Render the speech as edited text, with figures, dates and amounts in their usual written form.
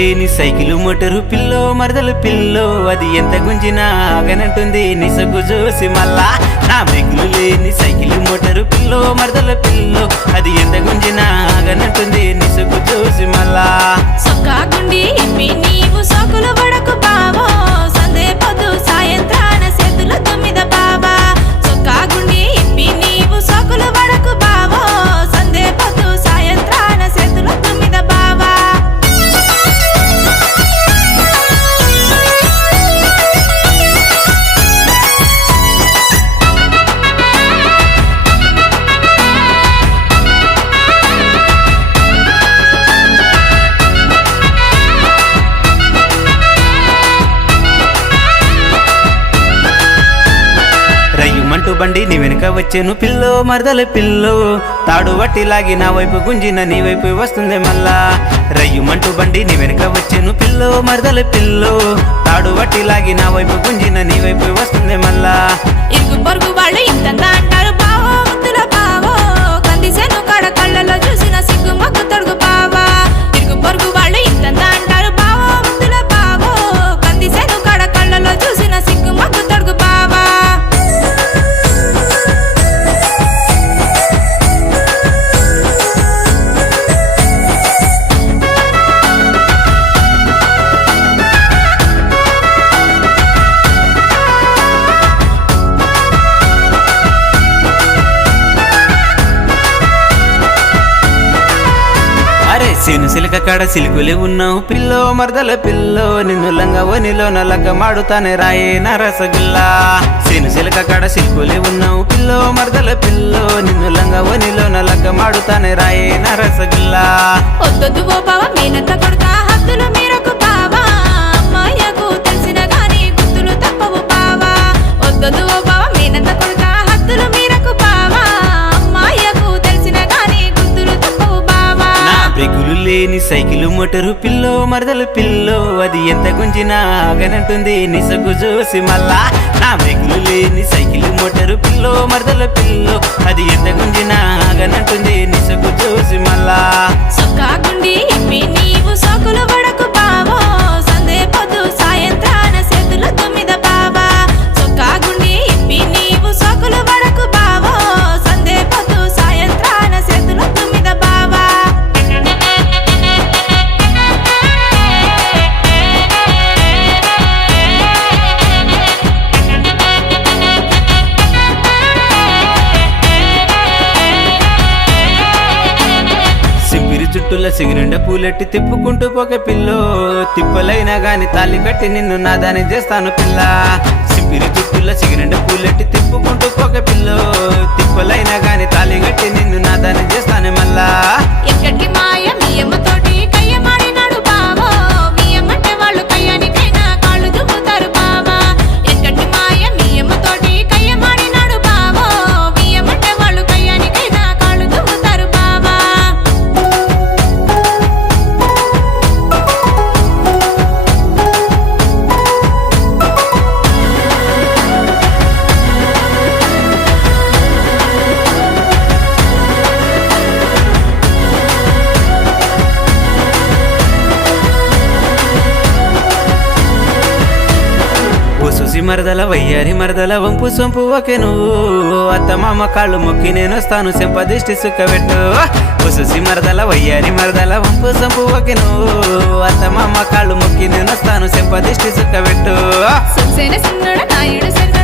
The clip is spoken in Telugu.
లేని సైకిలు మోటరు పిల్లో మరదలు పిల్లో అది ఎంత గుంజినా ఆగనంటుంది నిసగు చూసి మళ్ళా నా బ్రేకులు లేని సైకిలు మోటరు పిల్లో మరదలు పిల్లో అది ఎంత గుంజినా ఆగనంటుంది నిసగు చూసి మళ్ళా సొక్కాగుండి ఇప్పి నీవు సోకులు వడకు బావో సందే పొద్దు సాయంత్రాన చేతుల తొమ్మిద బావా సొక్కాగుండి ఇప్పి నీవు సోకులు వడకు బావో సందే పొద్దు సాయంత్రాన చేతుల తొమ్మిద బావా రయ్యుమంటూ బండి నీ వెనుక వచ్చేను పిల్లో మరదల పిల్లో తాడు వట్టి లాగి నా వైపు గుంజిన నీ వైపు వస్తుంది మళ్ళా రయ్యుమంటూ బండి నీ వెనుక వచ్చేను పిల్లో మరదల పిల్లో తాడు వట్టి లాగి నా వైపు గుంజిన నీ వైపు వస్తుంది మళ్ళా ఇరుగు పొరుగు వాళ్ళు ఇంతంతా అంటారు బావో ముద్దుల బావో కందిసేను కాడ కళ్ళలో చూసిన సిగ్గు మగ్గు తొడుగు బావా ఇరుగు పొరుగు వాళ్ళు ఇంతంతా అంటారు బావో ముద్దుల బావో కందిసేను కాడ కళ్ళలో చూసిన సిగ్గు మగ్గు తొడుగు బావా సేను సిలక కాడ సిలుకులే ఉన్నావు పిల్లో మరదల పిల్లో నిన్ను లంగా ఓనిలో నల్లక మాడుతానే రాయే నా రసగుల్లా సేను సిలక కాడ సిలుకులే ఉన్నావు పిల్లో మరదల పిల్లో నిన్ను లంగా ఓనిలో నల్లక మాడుతానే రాయే నా రసగుల్లా వద్దొద్దు ఓ బావ మీనంత కొడుకా హద్దులు మీరకు బావా అమ్మాయ్యకు తెలిసిన గాని గుర్తులు తప్పవు బావా వద్దొద్దు ఓ బావ మీనంత కొడుకా హద్దులు మీరకు బావా అమ్మాయ్యకు తెలిసిన గాని గుర్తులు తప్పవు బావా నా బ్రేకులు లేని సైకిలు మోటరు పిల్లో మరదల పిల్లో అది ఎంత గుంజినా ఆగనంటుంది నిసగు చూసి మళ్ళా నా బ్రేకులు లేని సైకిలు మోటరు పిల్లో మరదల పిల్లో అది ఎంత గుంజినా ఆగనంటుంది నిసగు చూసి మళ్ళా సొక్కాగుండి ఇప్పి నీవు సోకులు వడకు బావో సందే పొద్దు సాయంత్రాన చేతుల తొమ్మిద బావా సొక్కాగుండి ఇప్పి నీవు సోకులు వడకు బావో సందే పొద్దు సాయంత్రాన చేతుల తొమ్మిద బావా సింపిరి చుట్టుల సిగిరిండ పూలెట్టి తిప్పుకుంటూ పోక పిల్లో తిప్పలైనా గాని తాళి కట్టి నిన్ను నాదాని చేస్తాను పిల్ల సింపిరి చుట్టుల సిగిరిండ పూలెట్టి తిప్పుకుంటూ పోక పిల్లో తిప్పలైనా గాని తాళి కట్టి నిన్ను నాదాని చేస్తాను మళ్ళా ఎక్కడికి మాయ మీ అమ్మతోటి కయ్య మాడినాడు బావో మీ అమ్మంటే వాళ్ళు కయ్యానికైనా కాళ్ళు దువ్వుతారు బావా ఎక్కడికి మాయ మీ అమ్మతోటి కయ్య మాడినాడు బావో మీ అమ్మంటే వాళ్ళు కయ్యానికైనా కాళ్ళు దువ్వుతారు బావా పొసుసి మరదల వయ్యారి మరదల వంపు సొంపు ఒకే నువ్వు అత్త మామ కాళ్ళు మొక్కి నేను వస్తాను చెంపదిష్టి సుక్కబెట్టు పొసుసి మరదల వయ్యారి మరదల వంపు సొంపు ఒకే నువ్వు అత్త మామ కాళ్ళు మొక్కి నేను వస్తాను చెంపదిష్టి సుక్కబెట్టు సొగసైన సిన్నోడ నాయుడు సరిదా